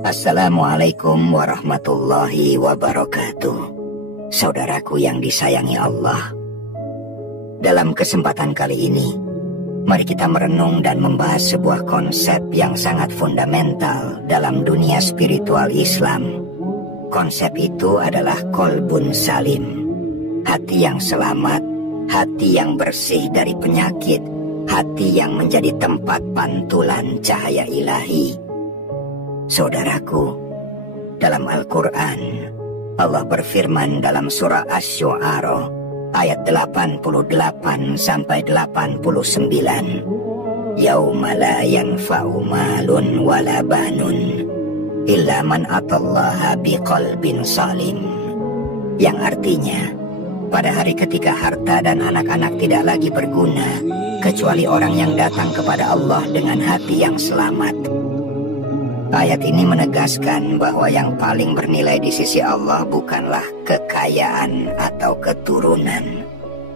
Assalamualaikum warahmatullahi wabarakatuh. Saudaraku yang disayangi Allah, dalam kesempatan kali ini, mari kita merenung dan membahas sebuah konsep yang sangat fundamental dalam dunia spiritual Islam. Konsep itu adalah qalbun salim, hati yang selamat, hati yang bersih dari penyakit, hati yang menjadi tempat pantulan cahaya ilahi. Saudaraku, dalam Al-Quran, Allah berfirman dalam surah Asy-Syu'ara ayat 88 sampai 89. Yauma la yanfa'u malun wala banun illa man atallaha biqalbin salim. Yang artinya, pada hari ketika harta dan anak-anak tidak lagi berguna kecuali orang yang datang kepada Allah dengan hati yang selamat. Ayat ini menegaskan bahwa yang paling bernilai di sisi Allah bukanlah kekayaan atau keturunan,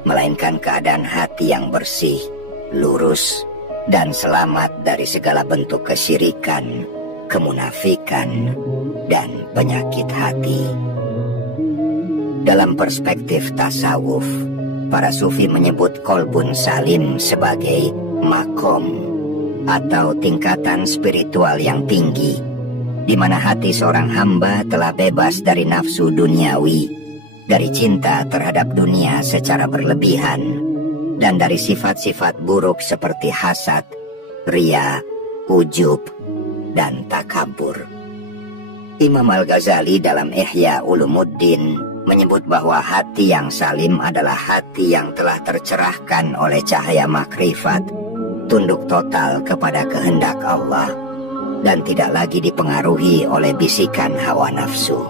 melainkan keadaan hati yang bersih, lurus, dan selamat dari segala bentuk kesyirikan, kemunafikan, dan penyakit hati. Dalam perspektif tasawuf, para sufi menyebut qalbun salim sebagai makom atau tingkatan spiritual yang tinggi, di mana hati seorang hamba telah bebas dari nafsu duniawi, dari cinta terhadap dunia secara berlebihan, dan dari sifat-sifat buruk seperti hasad, riya, ujub, dan takabur. Imam Al-Ghazali dalam Ihya Ulumuddin menyebut bahwa hati yang salim adalah hati yang telah tercerahkan oleh cahaya makrifat, tunduk total kepada kehendak Allah, dan tidak lagi dipengaruhi oleh bisikan hawa nafsu.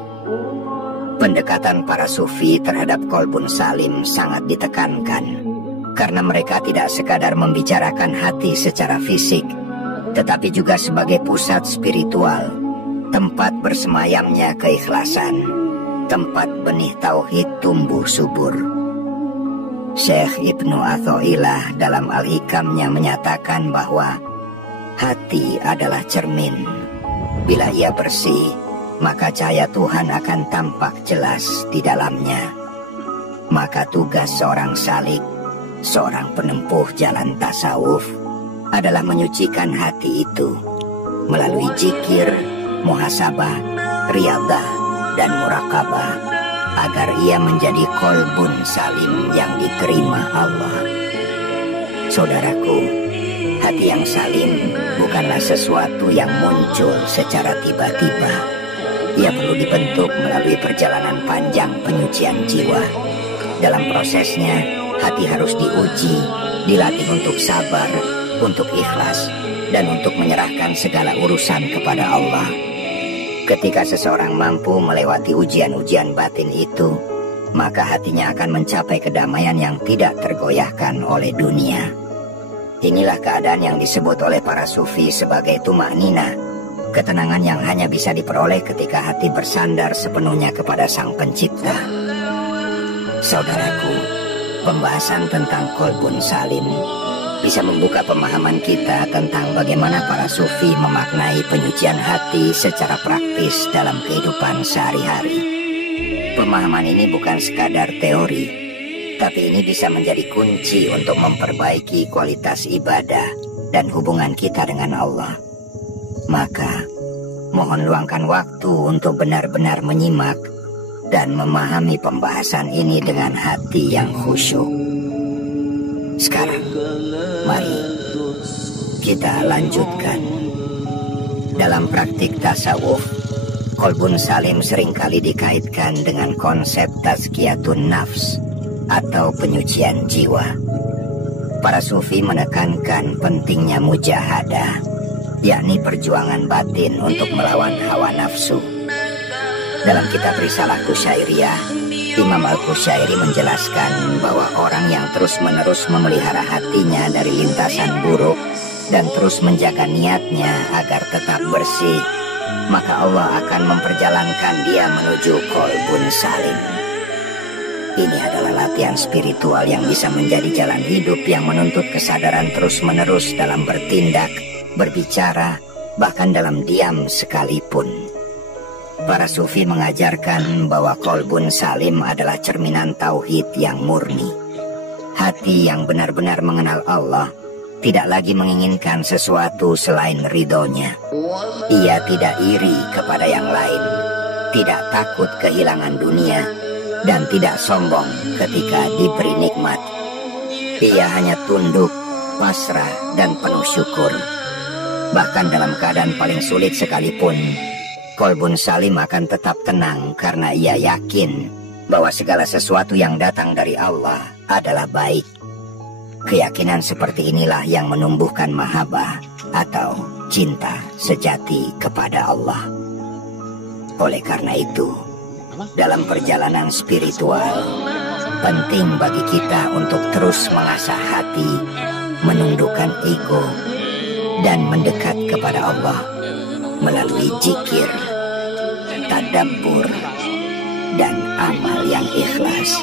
Pendekatan para sufi terhadap qalbun salim sangat ditekankan, karena mereka tidak sekadar membicarakan hati secara fisik, tetapi juga sebagai pusat spiritual, tempat bersemayamnya keikhlasan, tempat benih tauhid tumbuh subur. Syekh Ibnu Athaillah dalam Al-Hikamnya menyatakan bahwa hati adalah cermin. Bila ia bersih, maka cahaya Tuhan akan tampak jelas di dalamnya. Maka tugas seorang salik, seorang penempuh jalan tasawuf, adalah menyucikan hati itu melalui zikir, muhasabah, riyadhah, dan muraqabah, agar ia menjadi qalbun salim yang diterima Allah. Saudaraku, hati yang salim bukanlah sesuatu yang muncul secara tiba-tiba. Ia perlu dibentuk melalui perjalanan panjang penyucian jiwa. Dalam prosesnya, hati harus diuji, dilatih untuk sabar, untuk ikhlas, dan untuk menyerahkan segala urusan kepada Allah. Ketika seseorang mampu melewati ujian-ujian batin itu, maka hatinya akan mencapai kedamaian yang tidak tergoyahkan oleh dunia. Inilah keadaan yang disebut oleh para sufi sebagai tumaknina, ketenangan yang hanya bisa diperoleh ketika hati bersandar sepenuhnya kepada Sang Pencipta. Saudaraku, pembahasan tentang qalbun salim bisa membuka pemahaman kita tentang bagaimana para sufi memaknai penyucian hati secara praktis dalam kehidupan sehari-hari. Pemahaman ini bukan sekadar teori, tapi ini bisa menjadi kunci untuk memperbaiki kualitas ibadah dan hubungan kita dengan Allah. Maka, mohon luangkan waktu untuk benar-benar menyimak dan memahami pembahasan ini dengan hati yang khusyuk. Sekarang, mari kita lanjutkan. Dalam praktik tasawuf, qalbun salim seringkali dikaitkan dengan konsep tazkiyatun nafs atau penyucian jiwa. Para sufi menekankan pentingnya mujahadah, yakni perjuangan batin untuk melawan hawa nafsu. Dalam kitab Risalah Qusyairiyah, Imam Al-Qusyairi menjelaskan bahwa orang yang terus-menerus memelihara hatinya dari lintasan buruk dan terus menjaga niatnya agar tetap bersih, maka Allah akan memperjalankan dia menuju qalbun salim. Ini adalah latihan spiritual yang bisa menjadi jalan hidup yang menuntut kesadaran terus-menerus dalam bertindak, berbicara, bahkan dalam diam sekalipun. Para sufi mengajarkan bahwa kolbun salim adalah cerminan tauhid yang murni. Hati yang benar-benar mengenal Allah tidak lagi menginginkan sesuatu selain ridhonya. Ia tidak iri kepada yang lain, tidak takut kehilangan dunia, dan tidak sombong ketika diberi nikmat. Ia hanya tunduk, pasrah, dan penuh syukur. Bahkan dalam keadaan paling sulit sekalipun, kolbun salim akan tetap tenang karena ia yakin bahwa segala sesuatu yang datang dari Allah adalah baik. Keyakinan seperti inilah yang menumbuhkan mahabbah atau cinta sejati kepada Allah. Oleh karena itu, dalam perjalanan spiritual, penting bagi kita untuk terus mengasah hati, menundukkan ego, dan mendekat kepada Allah melalui zikir, tadabbur, dan amal yang ikhlas.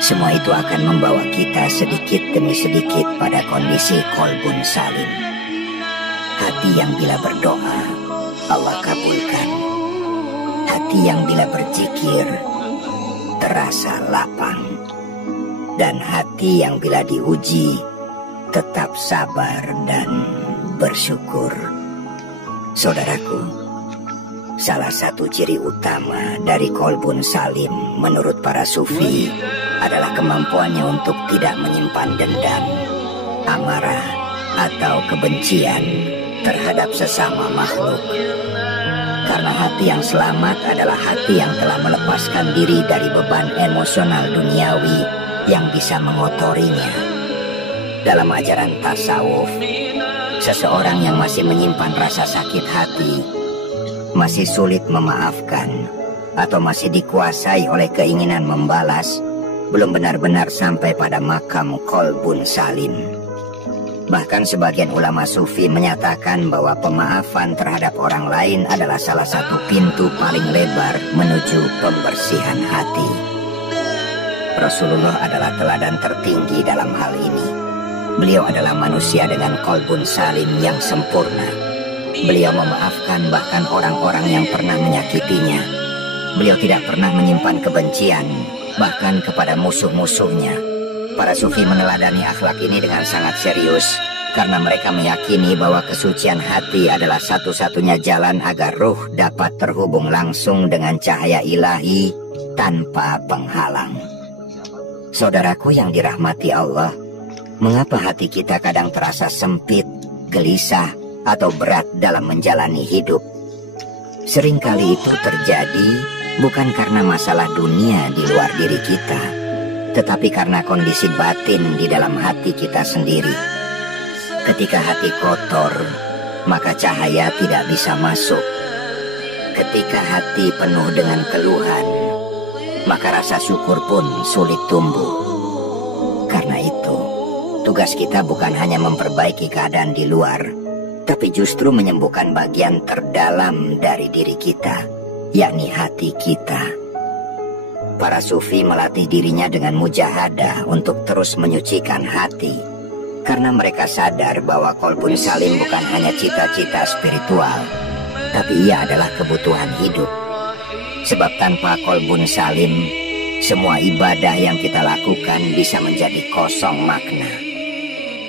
Semua itu akan membawa kita sedikit demi sedikit pada kondisi kolbun salim. Hati yang bila berdoa, Allah kabulkan. Hati yang bila berzikir, terasa lapang. Dan hati yang bila diuji, tetap sabar dan bersyukur. Saudaraku, salah satu ciri utama dari kolbun salim menurut para sufi adalah kemampuannya untuk tidak menyimpan dendam, amarah, atau kebencian terhadap sesama makhluk. Karena hati yang selamat adalah hati yang telah melepaskan diri dari beban emosional duniawi yang bisa mengotorinya. Dalam ajaran tasawuf, seseorang yang masih menyimpan rasa sakit hati, masih sulit memaafkan, atau masih dikuasai oleh keinginan membalas, belum benar-benar sampai pada makam kolbun salim. Bahkan sebagian ulama sufi menyatakan bahwa pemaafan terhadap orang lain adalah salah satu pintu paling lebar menuju pembersihan hati. Rasulullah adalah teladan tertinggi dalam hal ini. Beliau adalah manusia dengan kolbun salim yang sempurna. Beliau memaafkan bahkan orang-orang yang pernah menyakitinya. Beliau tidak pernah menyimpan kebencian, bahkan kepada musuh-musuhnya. Para sufi meneladani akhlak ini dengan sangat serius, karena mereka meyakini bahwa kesucian hati adalah satu-satunya jalan agar ruh dapat terhubung langsung dengan cahaya ilahi tanpa penghalang. Saudaraku yang dirahmati Allah, mengapa hati kita kadang terasa sempit, gelisah, atau berat dalam menjalani hidup? Seringkali itu terjadi bukan karena masalah dunia di luar diri kita, tetapi karena kondisi batin di dalam hati kita sendiri. Ketika hati kotor, maka cahaya tidak bisa masuk. Ketika hati penuh dengan keluhan, maka rasa syukur pun sulit tumbuh. Karena itu, tugas kita bukan hanya memperbaiki keadaan di luar, tapi justru menyembuhkan bagian terdalam dari diri kita, yakni hati kita. Para sufi melatih dirinya dengan mujahadah untuk terus menyucikan hati, karena mereka sadar bahwa kolbun salim bukan hanya cita-cita spiritual, tapi ia adalah kebutuhan hidup. Sebab tanpa kolbun salim, semua ibadah yang kita lakukan bisa menjadi kosong makna.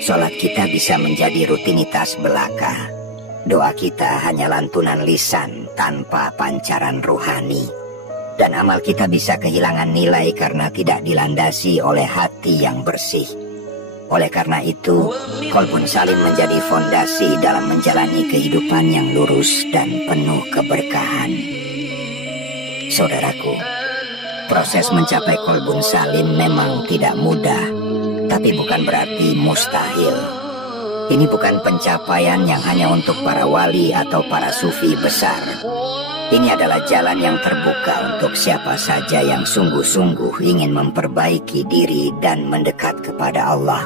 Sholat kita bisa menjadi rutinitas belaka. Doa kita hanya lantunan lisan tanpa pancaran ruhani. Dan amal kita bisa kehilangan nilai karena tidak dilandasi oleh hati yang bersih. Oleh karena itu, kolbun salim menjadi fondasi dalam menjalani kehidupan yang lurus dan penuh keberkahan. Saudaraku, proses mencapai kolbun salim memang tidak mudah, tapi bukan berarti mustahil. Ini bukan pencapaian yang hanya untuk para wali atau para sufi besar. Ini adalah jalan yang terbuka untuk siapa saja yang sungguh-sungguh ingin memperbaiki diri dan mendekat kepada Allah.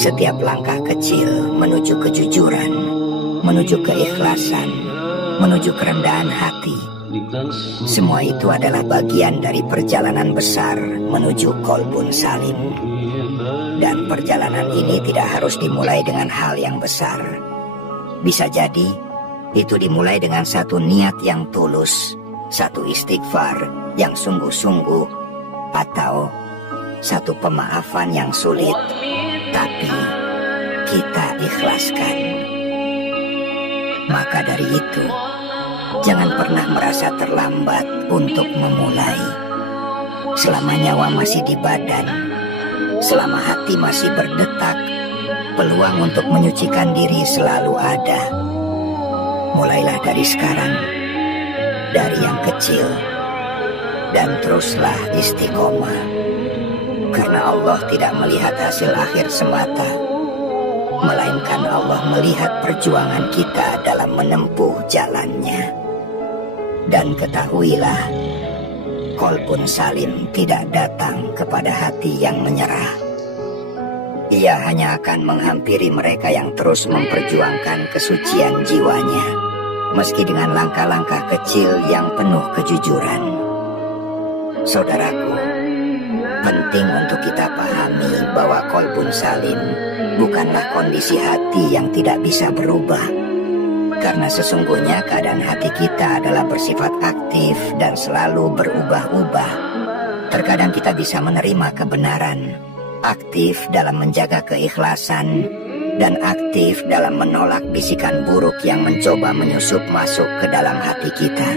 Setiap langkah kecil menuju kejujuran, menuju keikhlasan, menuju kerendahan hati, semua itu adalah bagian dari perjalanan besar menuju kolbun salim. Dan perjalanan ini tidak harus dimulai dengan hal yang besar. Bisa jadi itu dimulai dengan satu niat yang tulus, satu istighfar yang sungguh-sungguh, atau satu pemaafan yang sulit, tapi kita ikhlaskan. Maka dari itu, jangan pernah merasa terlambat untuk memulai. Selama nyawa masih di badan, selama hati masih berdetak, peluang untuk menyucikan diri selalu ada. Mulailah dari sekarang, dari yang kecil, dan teruslah istiqomah. Karena Allah tidak melihat hasil akhir semata, melainkan Allah melihat perjuangan kita dalam menempuh jalannya. Dan ketahuilah, qalbun salim tidak datang kepada hati yang menyerah. Ia hanya akan menghampiri mereka yang terus memperjuangkan kesucian jiwanya, meski dengan langkah-langkah kecil yang penuh kejujuran. Saudaraku, penting untuk kita pahami bahwa qalbun salim bukanlah kondisi hati yang tidak bisa berubah. Karena sesungguhnya keadaan hati kita adalah bersifat aktif dan selalu berubah-ubah. Terkadang kita bisa menerima kebenaran, aktif dalam menjaga keikhlasan, dan aktif dalam menolak bisikan buruk yang mencoba menyusup masuk ke dalam hati kita.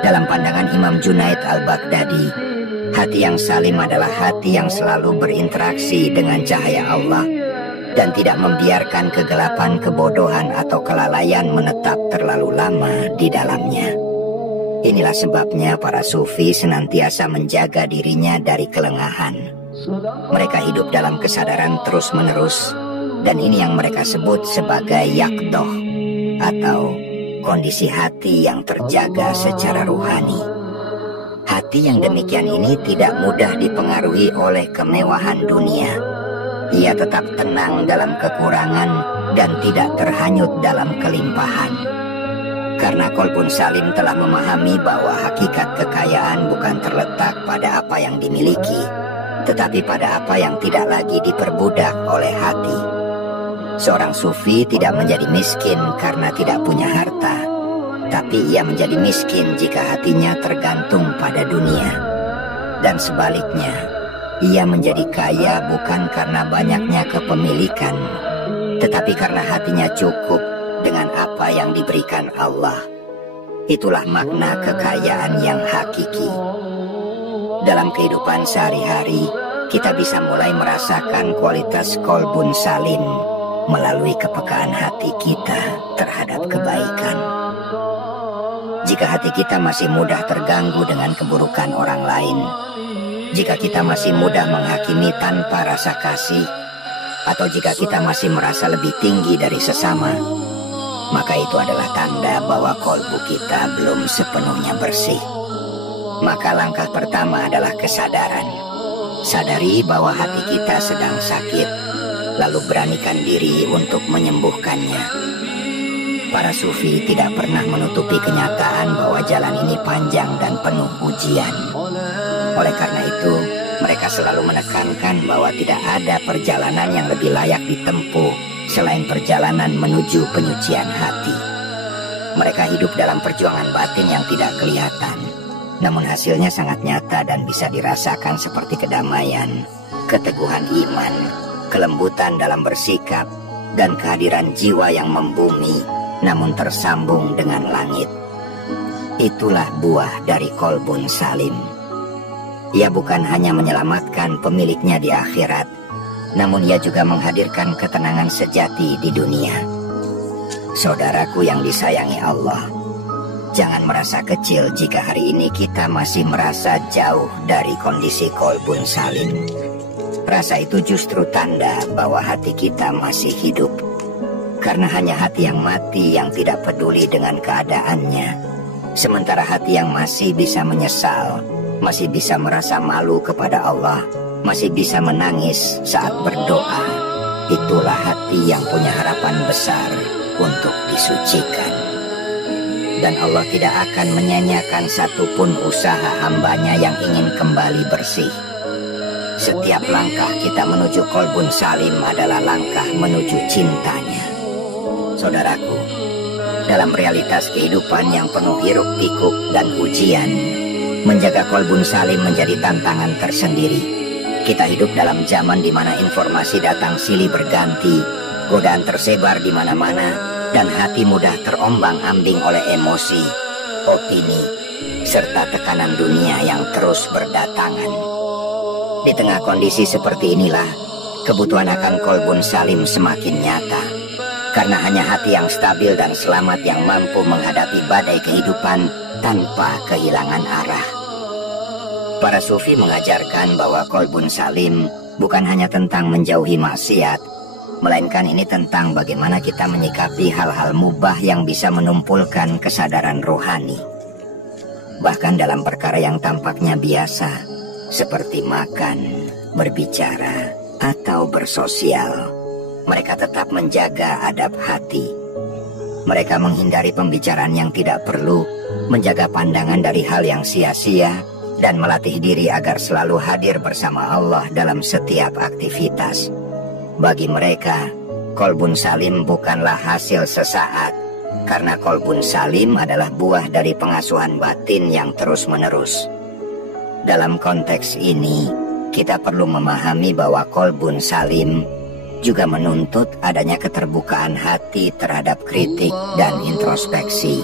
Dalam pandangan Imam Junaid al-Baghdadi, hati yang salim adalah hati yang selalu berinteraksi dengan cahaya Allah dan tidak membiarkan kegelapan, kebodohan, atau kelalaian menetap terlalu lama di dalamnya. Inilah sebabnya para sufi senantiasa menjaga dirinya dari kelengahan. Mereka hidup dalam kesadaran terus-menerus, dan ini yang mereka sebut sebagai yaqdoh, atau kondisi hati yang terjaga secara ruhani. Hati yang demikian ini tidak mudah dipengaruhi oleh kemewahan dunia. Ia tetap tenang dalam kekurangan dan tidak terhanyut dalam kelimpahan. Karena qalbun salim telah memahami bahwa hakikat kekayaan bukan terletak pada apa yang dimiliki, tetapi pada apa yang tidak lagi diperbudak oleh hati. Seorang sufi tidak menjadi miskin karena tidak punya harta, tapi ia menjadi miskin jika hatinya tergantung pada dunia. Dan sebaliknya, ia menjadi kaya bukan karena banyaknya kepemilikan, tetapi karena hatinya cukup dengan apa yang diberikan Allah. Itulah makna kekayaan yang hakiki. Dalam kehidupan sehari-hari, kita bisa mulai merasakan kualitas qalbun salim melalui kepekaan hati kita terhadap kebaikan. Jika hati kita masih mudah terganggu dengan keburukan orang lain, jika kita masih mudah menghakimi tanpa rasa kasih, atau jika kita masih merasa lebih tinggi dari sesama, maka itu adalah tanda bahwa qalbu kita belum sepenuhnya bersih. Maka langkah pertama adalah kesadaran. Sadari bahwa hati kita sedang sakit, lalu beranikan diri untuk menyembuhkannya. Para sufi tidak pernah menutupi kenyataan bahwa jalan ini panjang dan penuh ujian. Oleh karena itu, mereka selalu menekankan bahwa tidak ada perjalanan yang lebih layak ditempuh selain perjalanan menuju penyucian hati. Mereka hidup dalam perjuangan batin yang tidak kelihatan, namun hasilnya sangat nyata dan bisa dirasakan seperti kedamaian, keteguhan iman, kelembutan dalam bersikap, dan kehadiran jiwa yang membumi namun tersambung dengan langit. Itulah buah dari qalbun salim. Ia bukan hanya menyelamatkan pemiliknya di akhirat, namun ia juga menghadirkan ketenangan sejati di dunia. Saudaraku yang disayangi Allah, jangan merasa kecil jika hari ini kita masih merasa jauh dari kondisi qalbun salim. Rasa itu justru tanda bahwa hati kita masih hidup. Karena hanya hati yang mati yang tidak peduli dengan keadaannya, sementara hati yang masih bisa menyesal, masih bisa merasa malu kepada Allah, masih bisa menangis saat berdoa, itulah hati yang punya harapan besar untuk disucikan. Dan Allah tidak akan menyanyiakan satupun usaha hambanya yang ingin kembali bersih. Setiap langkah kita menuju qalbun salim adalah langkah menuju cintanya. Saudaraku, dalam realitas kehidupan yang penuh hiruk pikuk dan ujian, menjaga kolbun salim menjadi tantangan tersendiri. Kita hidup dalam zaman di mana informasi datang silih berganti, godaan tersebar di mana-mana, dan hati mudah terombang-ambing oleh emosi, opini, serta tekanan dunia yang terus berdatangan. Di tengah kondisi seperti inilah, kebutuhan akan kolbun salim semakin nyata. Karena hanya hati yang stabil dan selamat yang mampu menghadapi badai kehidupan tanpa kehilangan arah. Para sufi mengajarkan bahwa kolbun salim bukan hanya tentang menjauhi maksiat, melainkan ini tentang bagaimana kita menyikapi hal-hal mubah yang bisa menumpulkan kesadaran rohani. Bahkan dalam perkara yang tampaknya biasa, seperti makan, berbicara, atau bersosial, mereka tetap menjaga adab hati. Mereka menghindari pembicaraan yang tidak perlu, menjaga pandangan dari hal yang sia-sia, dan melatih diri agar selalu hadir bersama Allah dalam setiap aktivitas. Bagi mereka, kolbun salim bukanlah hasil sesaat, karena kolbun salim adalah buah dari pengasuhan batin yang terus-menerus. Dalam konteks ini, kita perlu memahami bahwa kolbun salim juga menuntut adanya keterbukaan hati terhadap kritik dan introspeksi.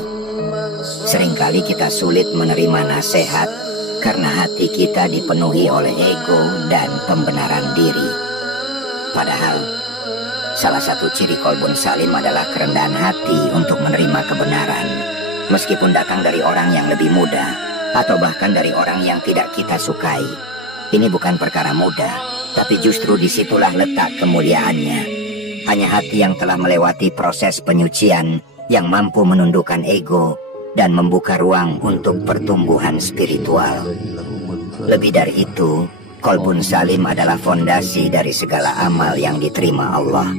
Seringkali kita sulit menerima nasihat karena hati kita dipenuhi oleh ego dan pembenaran diri. Padahal, salah satu ciri kolbun salim adalah kerendahan hati untuk menerima kebenaran, meskipun datang dari orang yang lebih muda, atau bahkan dari orang yang tidak kita sukai. Ini bukan perkara mudah, tapi justru disitulah letak kemuliaannya. Hanya hati yang telah melewati proses penyucian yang mampu menundukkan ego dan membuka ruang untuk pertumbuhan spiritual. Lebih dari itu, kolbun salim adalah fondasi dari segala amal yang diterima Allah.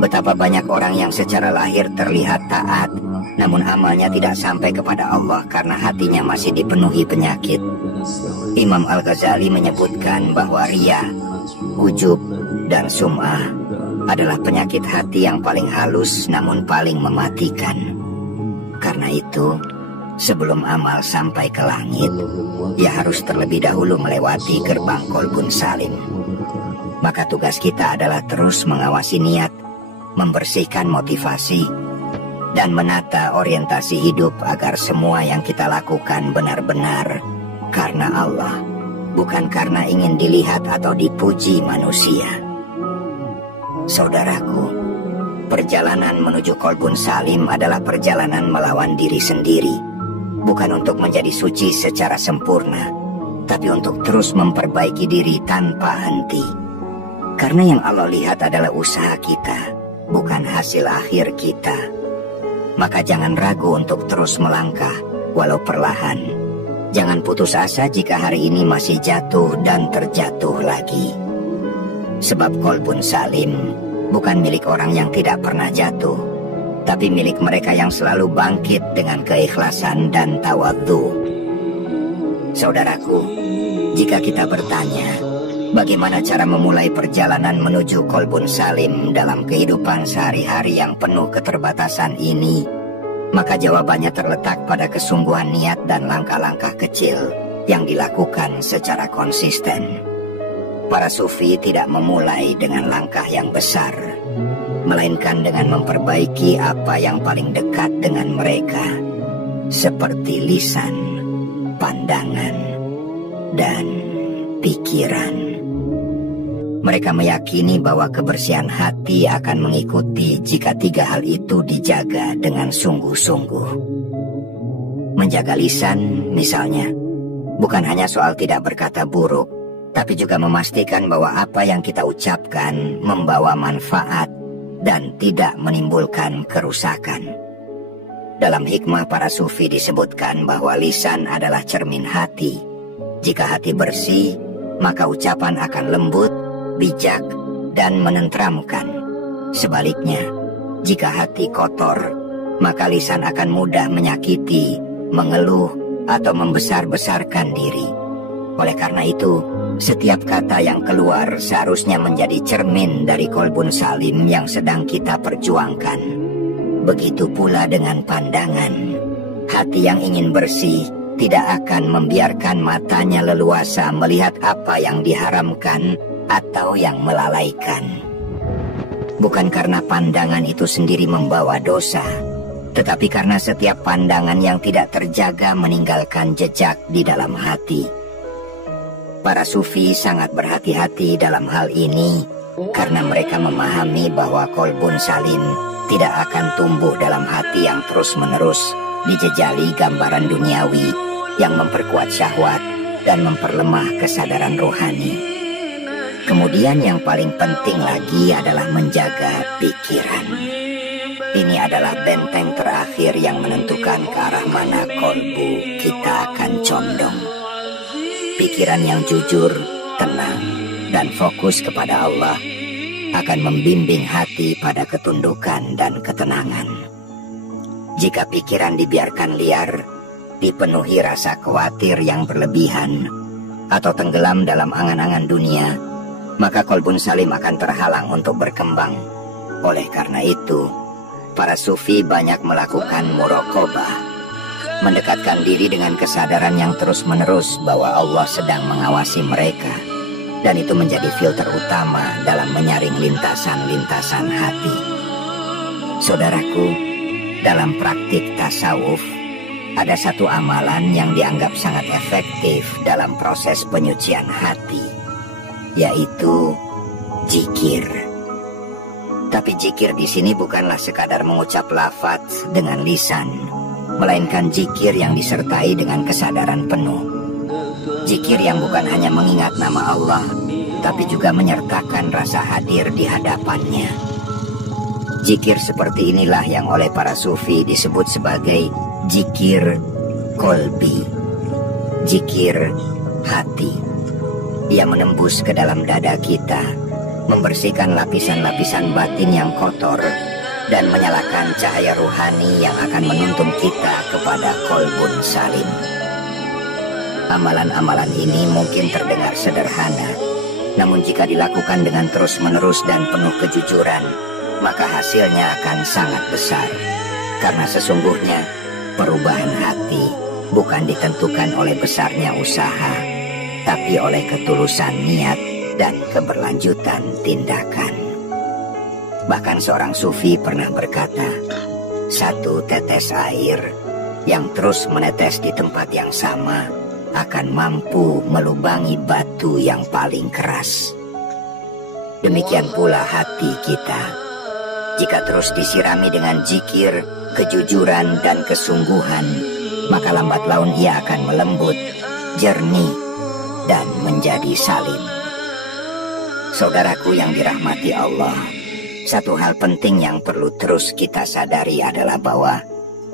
Betapa banyak orang yang secara lahir terlihat taat, namun amalnya tidak sampai kepada Allah karena hatinya masih dipenuhi penyakit. Imam Al-Ghazali menyebutkan bahwa riya, ujub, dan sum'ah adalah penyakit hati yang paling halus namun paling mematikan. Karena itu, sebelum amal sampai ke langit, ia harus terlebih dahulu melewati gerbang kolbun salim. Maka tugas kita adalah terus mengawasi niat, membersihkan motivasi, dan menata orientasi hidup agar semua yang kita lakukan benar-benar karena Allah, bukan karena ingin dilihat atau dipuji manusia. Saudaraku, perjalanan menuju kolbun salim adalah perjalanan melawan diri sendiri, bukan untuk menjadi suci secara sempurna, tapi untuk terus memperbaiki diri tanpa henti. Karena yang Allah lihat adalah usaha kita, bukan hasil akhir kita. Maka jangan ragu untuk terus melangkah, walau perlahan. Jangan putus asa jika hari ini masih jatuh dan terjatuh lagi. Sebab kolbun salim bukan milik orang yang tidak pernah jatuh, tapi milik mereka yang selalu bangkit dengan keikhlasan dan tawadhu. Saudaraku, jika kita bertanya, bagaimana cara memulai perjalanan menuju kolbun salim dalam kehidupan sehari-hari yang penuh keterbatasan ini, maka jawabannya terletak pada kesungguhan niat dan langkah-langkah kecil yang dilakukan secara konsisten. Para sufi tidak memulai dengan langkah yang besar, melainkan dengan memperbaiki apa yang paling dekat dengan mereka, seperti lisan, pandangan, dan pikiran. Mereka meyakini bahwa kebersihan hati akan mengikuti jika tiga hal itu dijaga dengan sungguh-sungguh. Menjaga lisan, misalnya, bukan hanya soal tidak berkata buruk, tapi juga memastikan bahwa apa yang kita ucapkan membawa manfaat dan tidak menimbulkan kerusakan. Dalam hikmah para sufi disebutkan bahwa lisan adalah cermin hati. Jika hati bersih, maka ucapan akan lembut, bijak, dan menenteramkan. Sebaliknya, jika hati kotor, maka lisan akan mudah menyakiti, mengeluh, atau membesar-besarkan diri. Oleh karena itu, setiap kata yang keluar seharusnya menjadi cermin dari kolbun salim yang sedang kita perjuangkan. Begitu pula dengan pandangan. Hati yang ingin bersih tidak akan membiarkan matanya leluasa melihat apa yang diharamkan atau yang melalaikan. Bukan karena pandangan itu sendiri membawa dosa, tetapi karena setiap pandangan yang tidak terjaga meninggalkan jejak di dalam hati. Para sufi sangat berhati-hati dalam hal ini karena mereka memahami bahwa kolbun salim tidak akan tumbuh dalam hati yang terus-menerus dijejali gambaran duniawi yang memperkuat syahwat dan memperlemah kesadaran rohani. Kemudian yang paling penting lagi adalah menjaga pikiran. Ini adalah benteng terakhir yang menentukan ke arah mana kolbu kita akan condong. Pikiran yang jujur, tenang, dan fokus kepada Allah akan membimbing hati pada ketundukan dan ketenangan. Jika pikiran dibiarkan liar, dipenuhi rasa khawatir yang berlebihan, atau tenggelam dalam angan-angan dunia, maka kolbun salim akan terhalang untuk berkembang. Oleh karena itu, para sufi banyak melakukan muraqabah, mendekatkan diri dengan kesadaran yang terus-menerus bahwa Allah sedang mengawasi mereka, dan itu menjadi filter utama dalam menyaring lintasan-lintasan hati. Saudaraku, dalam praktik tasawuf, ada satu amalan yang dianggap sangat efektif dalam proses penyucian hati, yaitu zikir. Tapi zikir di sini bukanlah sekadar mengucap lafaz dengan lisan, melainkan zikir yang disertai dengan kesadaran penuh. Zikir yang bukan hanya mengingat nama Allah, tapi juga menyertakan rasa hadir di hadapannya. Zikir seperti inilah yang oleh para sufi disebut sebagai zikir kolbi, zikir hati. Ia menembus ke dalam dada kita, membersihkan lapisan-lapisan batin yang kotor, dan menyalakan cahaya ruhani yang akan menuntun kita kepada kolbun salim. Amalan-amalan ini mungkin terdengar sederhana, namun jika dilakukan dengan terus-menerus dan penuh kejujuran, maka hasilnya akan sangat besar. Karena sesungguhnya perubahan hati bukan ditentukan oleh besarnya usaha, tapi oleh ketulusan niat dan keberlanjutan tindakan. Bahkan seorang sufi pernah berkata, satu tetes air yang terus menetes di tempat yang sama akan mampu melubangi batu yang paling keras. Demikian pula hati kita. Jika terus disirami dengan zikir, kejujuran, dan kesungguhan, maka lambat laun ia akan melembut, jernih, dan menjadi salim. Saudaraku yang dirahmati Allah, satu hal penting yang perlu terus kita sadari adalah bahwa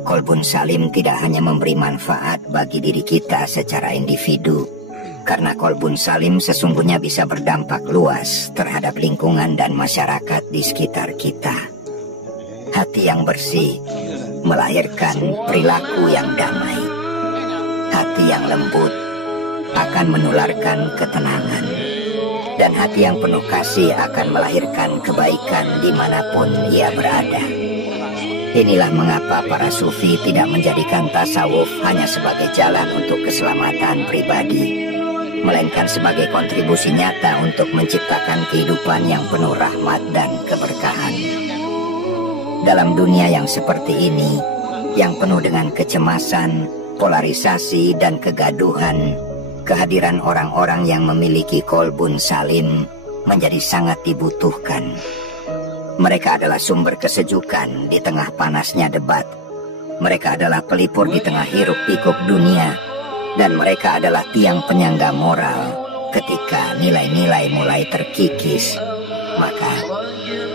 kolbun salim tidak hanya memberi manfaat bagi diri kita secara individu, karena kolbun salim sesungguhnya bisa berdampak luas terhadap lingkungan dan masyarakat di sekitar kita. Hati yang bersih melahirkan perilaku yang damai. Hati yang lembut akan menularkan ketenangan. Dan hati yang penuh kasih akan melahirkan kebaikan dimanapun ia berada. Inilah mengapa para sufi tidak menjadikan tasawuf hanya sebagai jalan untuk keselamatan pribadi, melainkan sebagai kontribusi nyata untuk menciptakan kehidupan yang penuh rahmat dan keberkahan. Dalam dunia yang seperti ini, yang penuh dengan kecemasan, polarisasi, dan kegaduhan, kehadiran orang-orang yang memiliki kolbun salim menjadi sangat dibutuhkan. Mereka adalah sumber kesejukan di tengah panasnya debat. Mereka adalah pelipur di tengah hiruk-pikuk dunia. Dan mereka adalah tiang penyangga moral ketika nilai-nilai mulai terkikis. Maka,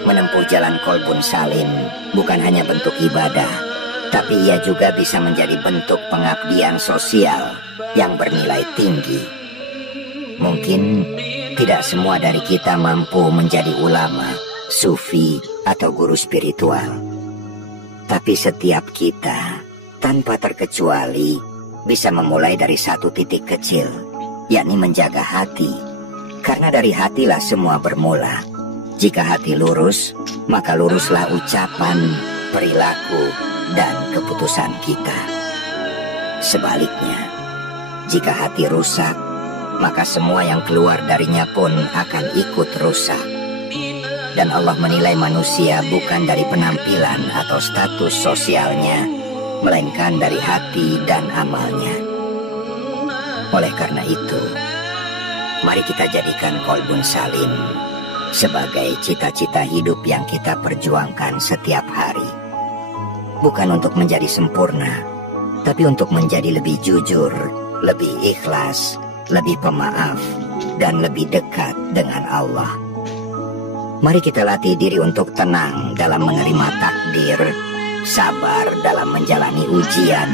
menempuh jalan kolbun salim bukan hanya bentuk ibadah, tapi ia juga bisa menjadi bentuk pengabdian sosial yang bernilai tinggi. Mungkin tidak semua dari kita mampu menjadi ulama, sufi, atau guru spiritual. Tapi setiap kita, tanpa terkecuali, bisa memulai dari satu titik kecil, yakni menjaga hati. Karena dari hatilah semua bermula. Jika hati lurus, maka luruslah ucapan, perilaku, dan keputusan kita. Sebaliknya, jika hati rusak, maka semua yang keluar darinya pun akan ikut rusak. Dan Allah menilai manusia bukan dari penampilan atau status sosialnya, melainkan dari hati dan amalnya. Oleh karena itu, mari kita jadikan Qalbun Salim sebagai cita-cita hidup yang kita perjuangkan setiap hari. Bukan untuk menjadi sempurna, tapi untuk menjadi lebih jujur, lebih ikhlas, lebih pemaaf, dan lebih dekat dengan Allah. Mari kita latih diri untuk tenang dalam menerima takdir, sabar dalam menjalani ujian,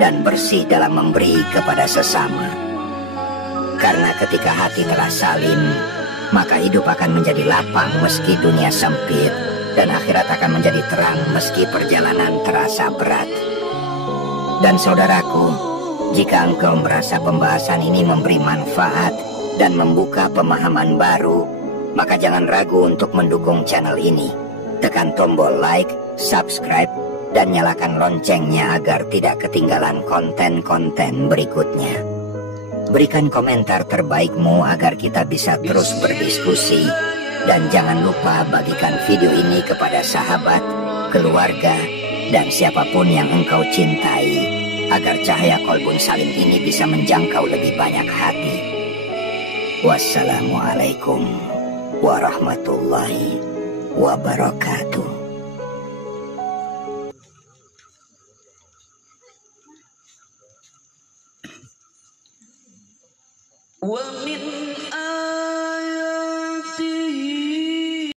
dan bersih dalam memberi kepada sesama. Karena ketika hati telah salim, maka hidup akan menjadi lapang meski dunia sempit, dan akhirat akan menjadi terang meski perjalanan terasa berat. Dan saudaraku, jika engkau merasa pembahasan ini memberi manfaat dan membuka pemahaman baru, maka jangan ragu untuk mendukung channel ini. Tekan tombol like, subscribe, dan nyalakan loncengnya agar tidak ketinggalan konten-konten berikutnya. Berikan komentar terbaikmu agar kita bisa terus berdiskusi. Dan jangan lupa bagikan video ini kepada sahabat, keluarga, dan siapapun yang engkau cintai, agar cahaya Qalbun Salim ini bisa menjangkau lebih banyak hati. Wassalamualaikum warahmatullahi wabarakatuh.